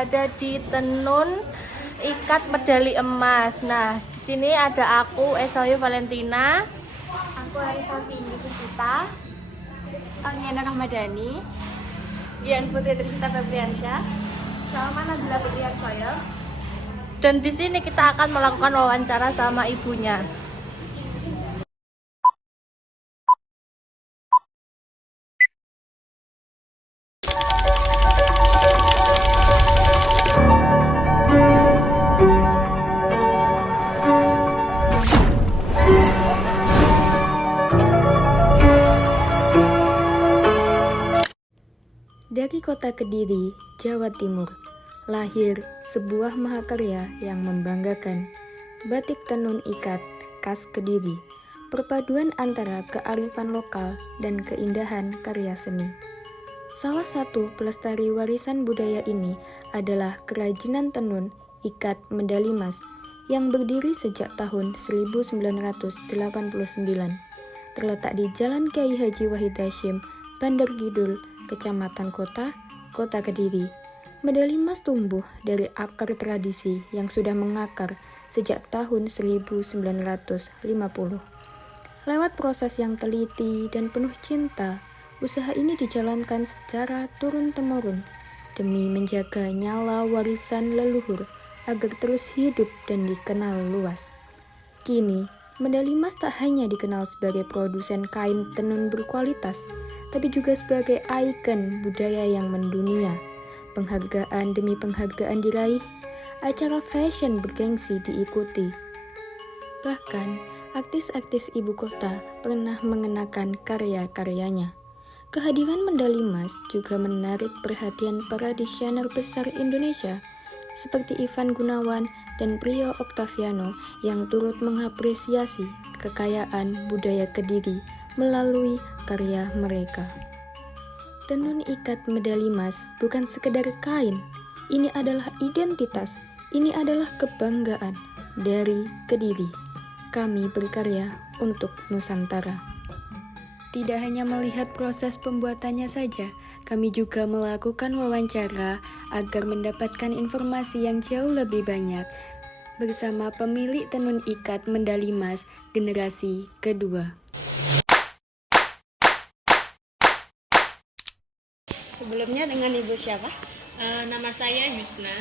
berada di tenun ikat medali emas. Nah, di sini ada aku Esayu Valentina, Aku Arisa Vindi Puspita, Agniana Rahmadani, Ian Putri Trisita Febriansyah. Salma Nabila Putri Arsoyo. Dan di sini kita akan melakukan wawancara sama ibunya. Dari kota Kediri, Jawa Timur, lahir sebuah mahakarya yang membanggakan, batik tenun ikat khas Kediri, perpaduan antara kearifan lokal dan keindahan karya seni. Salah satu pelestari warisan budaya ini adalah Kerajinan Tenun Ikat Medali Mas yang berdiri sejak tahun 1989, terletak di Jalan Kiai Haji Wahid Hasyim, Bandar Kidul, Kecamatan Kota, Kota Kediri. Medali emas tumbuh dari akar tradisi yang sudah mengakar sejak tahun 1950. Lewat proses yang teliti dan penuh cinta, usaha ini dijalankan secara turun-temurun demi menjaga nyala warisan leluhur agar terus hidup dan dikenal luas. Kini, medali emas tak hanya dikenal sebagai produsen kain tenun berkualitas, tapi juga sebagai ikon budaya yang mendunia. Penghargaan demi penghargaan diraih, acara fashion bergengsi diikuti. Bahkan, artis-artis ibu kota pernah mengenakan karya-karyanya. Kehadiran medali emas juga menarik perhatian para desainer besar Indonesia, seperti Ivan Gunawan dan Priyo Octaviano yang turut mengapresiasi kekayaan budaya Kediri melalui karya mereka. Tenun ikat medali emas bukan sekedar kain, ini adalah identitas, ini adalah kebanggaan dari Kediri. Kami berkarya untuk Nusantara. Tidak hanya melihat proses pembuatannya saja, kami juga melakukan wawancara agar mendapatkan informasi yang jauh lebih banyak bersama pemilik tenun ikat medali emas generasi kedua. Sebelumnya dengan Ibu siapa? Nama saya Yusna.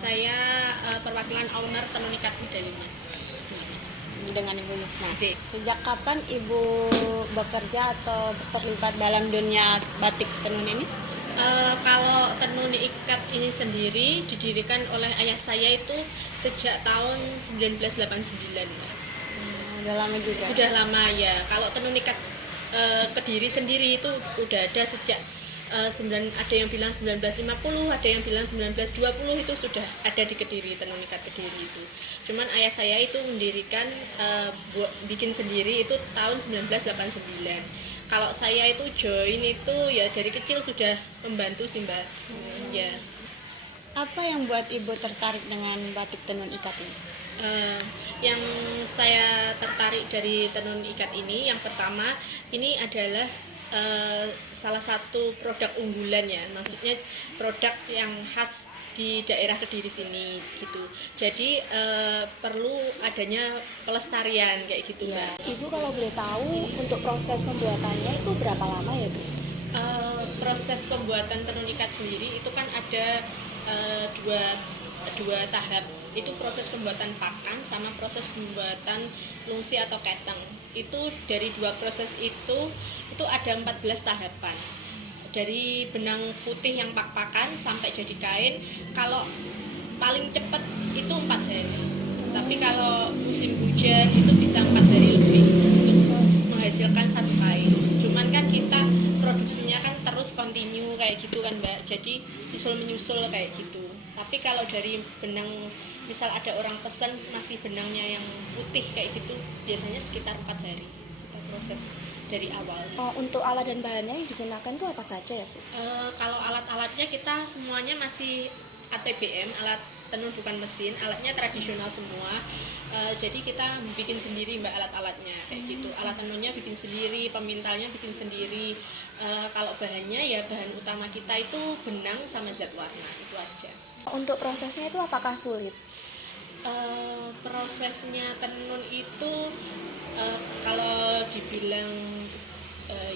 Saya perwakilan owner tenun ikat medali emas. Dengan Ibu Yusna. J. Sejak kapan Ibu bekerja atau terlibat dalam dunia batik tenun ini? Kalau tenun ikat ini sendiri didirikan oleh ayah saya itu sejak tahun 1989. Udah lama juga. Sudah lama ya. Kalau tenun ikat Kediri sendiri itu udah ada sejak ada yang bilang 1950, ada yang bilang 1920 itu sudah ada di Kediri, tenun ikat Kediri itu. Cuman ayah saya itu mendirikan bikin sendiri itu tahun 1989. Kalau saya itu join itu ya dari kecil sudah membantu sih Mbak. Ya. Apa yang buat Ibu tertarik dengan batik tenun ikat ini? Yang saya tertarik dari tenun ikat ini, yang pertama ini adalah salah satu produk unggulan ya, maksudnya produk yang khas di daerah Kediri sini gitu. Jadi perlu adanya pelestarian kayak gitu Ya. Mbak. Ibu kalau boleh tahu untuk proses pembuatannya itu berapa lama ya Bu? Proses pembuatan tenun ikat sendiri itu kan ada dua tahap. Itu proses pembuatan pakan sama proses pembuatan lungsi atau keteng. Itu dari dua proses itu ada 14 tahapan. Dari benang putih yang pak-pakan sampai jadi kain, kalau paling cepat itu 4 hari. Tapi kalau musim hujan itu bisa 4 hari lebih untuk menghasilkan satu kain. Cuman kan kita produksinya kan terus continue kayak gitu kan Mbak. Jadi susul menyusul kayak gitu. Tapi kalau dari benang, misal ada orang pesan masih benangnya yang putih kayak gitu, biasanya sekitar 4 hari kita proses dari awal. Untuk alat dan bahannya yang digunakan tuh apa saja ya Bu? Kalau alat-alatnya kita semuanya masih ATBM, alat tenun bukan mesin, alatnya tradisional semua. Jadi kita bikin sendiri Mbak alat-alatnya kayak gitu. Alat tenunnya bikin sendiri, pemintalnya bikin sendiri. Kalau bahannya ya bahan utama kita itu benang sama zat warna, itu aja. Untuk prosesnya itu apakah sulit? Prosesnya tenun itu kalau dibilang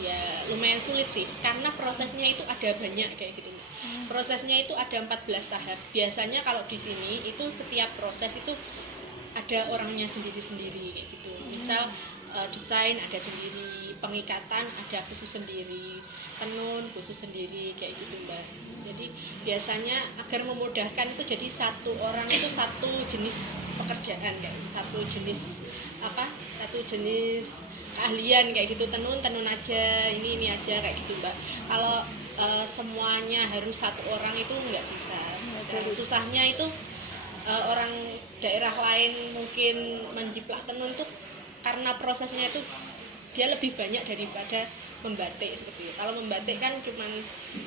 ya lumayan sulit sih, karena prosesnya itu ada banyak kayak gitu. Prosesnya itu ada 14 tahap. Biasanya kalau di sini itu setiap proses itu ada orangnya sendiri-sendiri kayak gitu. Misal desain ada sendiri, pengikatan ada khusus sendiri, tenun khusus sendiri kayak gitu Mbak. Jadi biasanya agar memudahkan itu jadi satu orang itu satu jenis pekerjaan kayak satu jenis keahlian kayak gitu, tenun aja, ini aja kayak gitu Mbak. Kalau semuanya harus satu orang itu nggak bisa. Susahnya itu orang daerah lain mungkin menjiplak tenun tuh karena prosesnya itu dia lebih banyak daripada membatik seperti itu. Kalau membatik kan cuman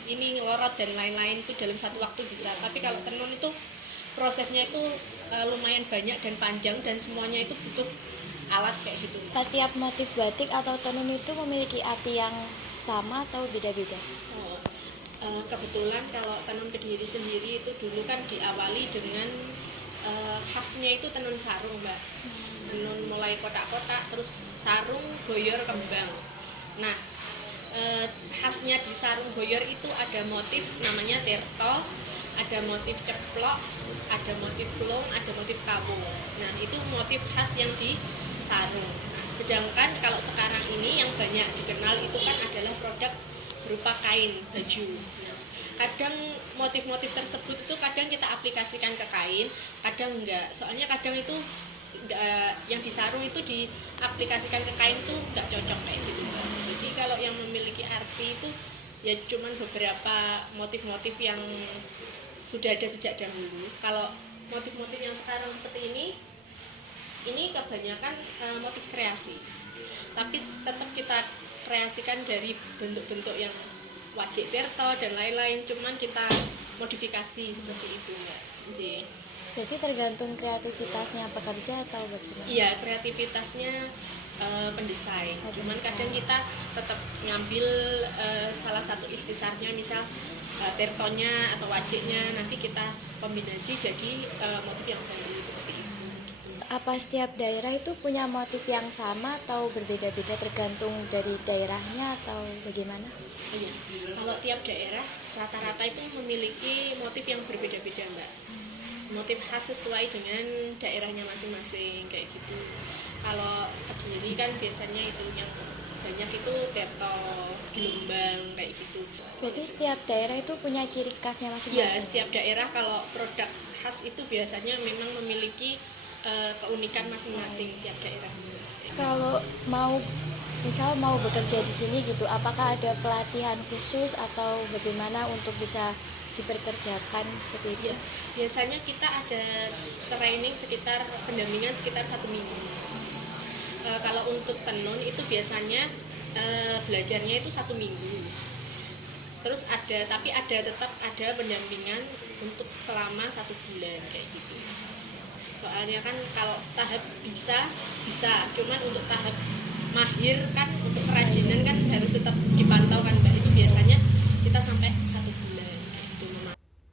ini ngelorot dan lain-lain itu dalam satu waktu bisa. Tapi kalau tenun itu prosesnya itu lumayan banyak dan panjang dan semuanya itu butuh alat kayak gitu. Setiap motif batik atau tenun itu memiliki arti yang sama atau beda-beda? Kebetulan kalau tenun Kediri sendiri itu dulu kan diawali dengan khasnya itu tenun sarung Mbak. Tenun mulai kotak-kotak terus sarung, boyor, kembang. Nah khasnya di sarung boyor itu ada motif namanya terto, ada motif ceplok, ada motif long, ada motif kabung. Nah itu motif khas yang di sarung. Nah, sedangkan kalau sekarang ini yang banyak dikenal itu kan adalah produk berupa kain baju. Nah, kadang motif-motif tersebut itu kadang kita aplikasikan ke kain, kadang enggak. Soalnya kadang itu enggak, yang di sarung itu diaplikasikan ke kain itu enggak cocok kayak gitu. Jadi kalau yang memiliki arti itu ya cuman beberapa motif-motif yang sudah ada sejak dahulu. Kalau motif-motif yang sekarang seperti ini kebanyakan motif kreasi, tapi tetap kita kreasikan dari bentuk-bentuk yang wajik terto dan lain-lain, cuman kita modifikasi seperti itu Mbak. Berarti tergantung kreativitasnya pekerja atau bagaimana? Iya, kreativitasnya pendesain. Cuman kadang kita tetap ngambil salah satu ikhtisarnya, misal tertonya atau wajiknya, nanti kita kombinasi jadi motif yang baru seperti itu. Apa setiap daerah itu punya motif yang sama atau berbeda-beda tergantung dari daerahnya atau bagaimana? Iya, kalau tiap daerah rata-rata itu memiliki motif yang berbeda-beda Mbak. Motif khas sesuai dengan daerahnya masing-masing kayak gitu. Kalau Kediri kan biasanya itu yang banyak itu terto, gelombang kayak gitu. Berarti setiap daerah itu punya ciri khasnya masing-masing? Ya, setiap daerah kalau produk khas itu biasanya memang memiliki keunikan masing-masing tiap daerah. Kalau misal mau bekerja di sini gitu, apakah ada pelatihan khusus atau bagaimana untuk bisa diperkerjakan seperti itu? Ya, biasanya kita ada training pendampingan sekitar 1 minggu. Kalau untuk tenun itu biasanya belajarnya itu 1 minggu. Terus tetap ada pendampingan untuk selama 1 bulan kayak gitu. Soalnya kan kalau tahap bisa, cuman untuk tahap mahir kan, untuk kerajinan kan harus tetap dipantau kan Mbak. Itu biasanya kita sampai 1 bulan gitu.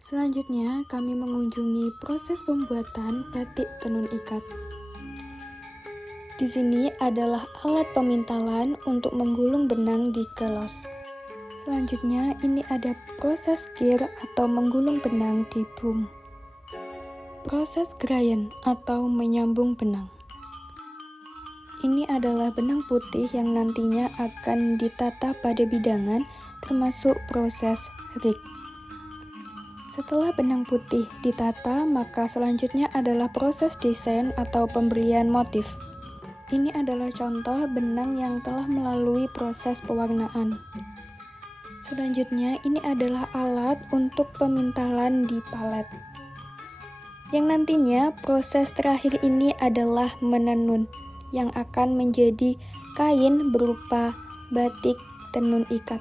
Selanjutnya kami mengunjungi proses pembuatan batik tenun ikat. Di sini adalah alat pemintalan untuk menggulung benang di gelos. Selanjutnya ini ada proses gir atau menggulung benang di boom. Proses grayen atau menyambung benang. Ini adalah benang putih yang nantinya akan ditata pada bidangan, termasuk proses rig. Setelah benang putih ditata, maka selanjutnya adalah proses desain atau pemberian motif. Ini adalah contoh benang yang telah melalui proses pewarnaan. Selanjutnya, ini adalah alat untuk pemintalan di palet. Yang nantinya proses terakhir ini adalah menenun, yang akan menjadi kain berupa batik tenun ikat.